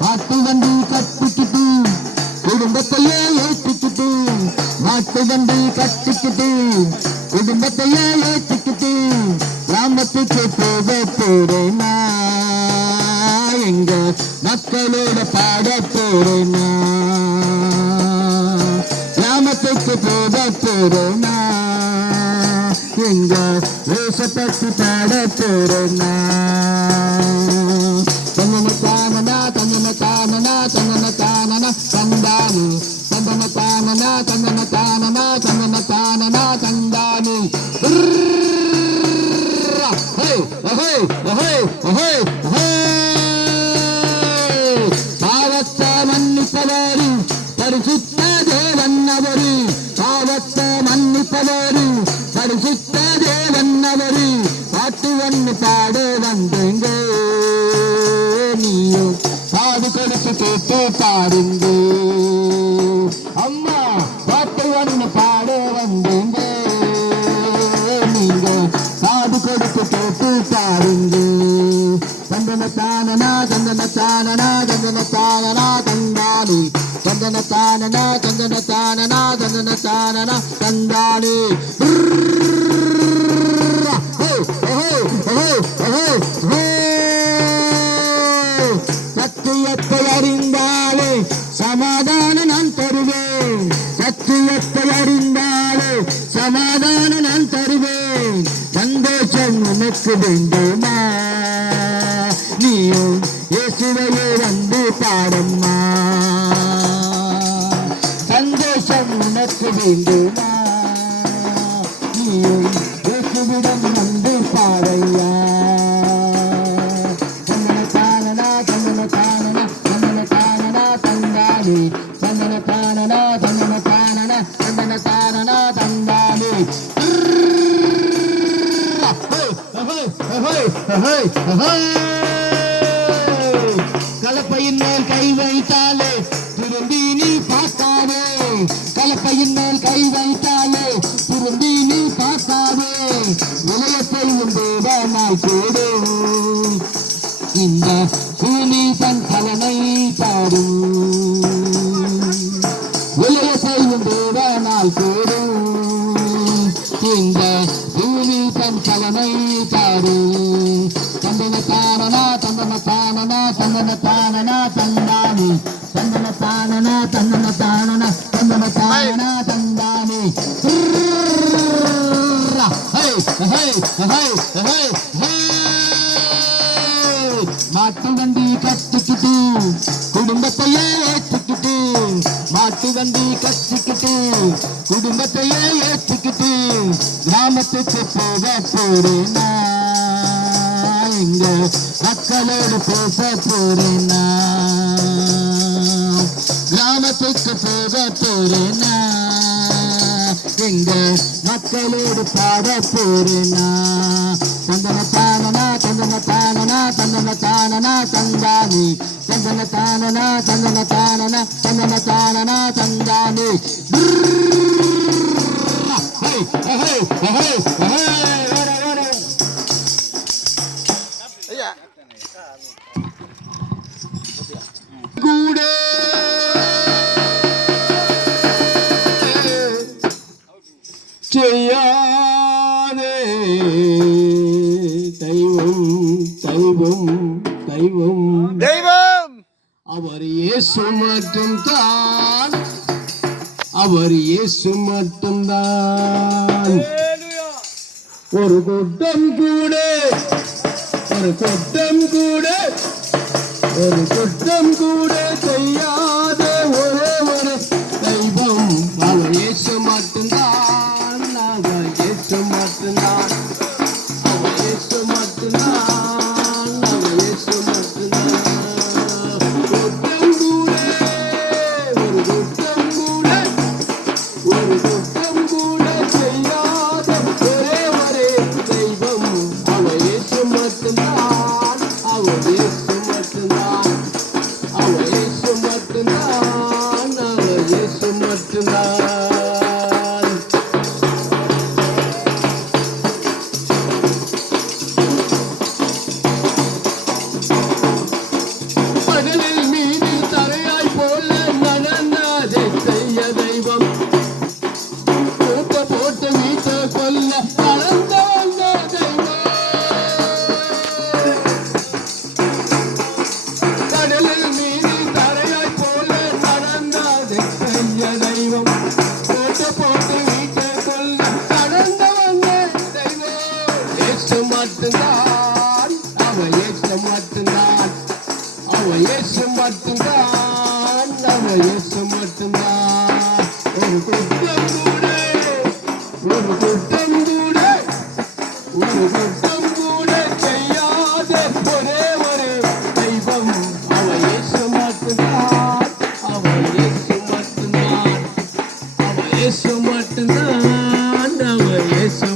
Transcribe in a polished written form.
மாட்டு வண்டி கட்டிக்கிட்டு குடும்பத்தையே ஏற்றிக்கிட்டு மாட்டு வண்டி கட்டிக்கிட்டு குடும்பத்தையே ஏற்றிக்கிட்டு கிராமத்துக்கு போக போறேனா எங்க மக்களோட பாட போறேனா கிராமத்துக்கு போக போறேனா எங்க தேசப்பட்டு பாட போறேனா தந்தன தானனா தந்தன தானனா தந்தன தானனா தந்தானு தந்தன தானனா தந்தன தானனா தந்தன தானனா தந்தானு பாவத்த மன்னிப்பவரு பரிசுத்த தேவன்னவரு பாவத்த மன்னிப்பவரு பரிசுத்த தேவன்னவரு பாட்டு ஒன்று பாட வந்தேங்க நீயும் பாடு கொடுத்து கேட்டு பாருங்க அம்மா பாட்டு ஒன்று பாட வந்தேங்க நீங்க பாடு கொடுத்து கேட்டு பாருங்க சந்தன தானனா சந்தன தானனா சந்தன தானனா தந்தானி சந்தன தானனா சந்தன தானனா சந்தன தானனா தந்தானி சத்தியத்தை அறிந்தாலே சமாதானம் நான் தருவேன் சத்தியத்தை அறிந்தாலே சமாதானம் நான் தருவேன் சந்தோஷம் உனக்கு வேண்டுமா நீயும் இயேசுவையே வந்து பாடம்மா சந்தோஷம் உனக்கு வேண்டுமா நீயும் இயேசுவிடம் வந்து பாடையா சந்தன தானனா சந்தன தானனா சந்தன தானனா தந்தானி சந்தன தானனா சந்தன தானனா சந்தன தானனா தந்தானி கலப்பையின் மேல் கை வைத்தாலே திரும்பி நீ பார்த்தாவே கலப்பையின் மேல் கை வைத்தாலே திரும்பி நீ பார்த்தாவே விளையத்தையும் தேவனாய் கூடு இந்த பூமி தன் பலனை பாடும் விளையத்தையும் தேவனாய் கூடு இந்த பூமி தன் பலனை பாடும் தந்தன தானனா தந்தன தானனா தந்தன தானனா தந்தானி தந்தன தானனா தந்தன தானனா தந்தன தானனா தந்தானி மாட்டு வண்டி கட்டிக்கிட்டு குடும்பத்தையே ஏற்றிக்கிட்டு மாட்டு வண்டி கட்டிக்கிட்டு குடும்பத்தையே ஏற்றிக்கிட்டு கிராமத்துக்கு போக போறேனா எங்க மக்களோடு பேச போறேனா கிராமத்துக்கு போக போறேனா எங்க மக்களோடு பாட போறேனா சந்தன தானனா சந்தன தானனா சந்தன தானனா தந்தானி சந்தன தானனா சந்தன தானனா சந்தன தானனா தந்தானி கூட செய்யாதே தெய்வம் தெய்வம் தெய்வம் தெய்வம் அவர் இயேசு மட்டும்தான் அவர் இயேசு மட்டும்தான் ஒரு கூட்டம் கூட ஒரு கூட்டம் கூட ஒரு குற்றம் கூட செய்யாத ஒரே ஒரு தெய்வம் அவர் இயேசு மட்டும்தான் அவர் இயேசு மட்டும்தான் அவர் இயேசு மட்டும்தான் அவர் இயேசு மட்டும்தான் குற்றம் கூட ஒரு குற்றம் கூட ஒரு குற்றம் கூட செய்யாத ஒரே ஒரு தெய்வம் அவர் இயேசு மட்டும்தான் அவர் இயேசு மட்டும்தான் அவர் இயேசு மட்டும்தான் குற்றம் கூட ஒரு குற்றம் கூட செய்யாத ஒரே ஒரு தெய்வம் அவர் இயேசு மட்டும்தான். அவர் இயேசு மட்டும்தான். அவர் இயேசு மட்டும்தான். அவர் இயேசு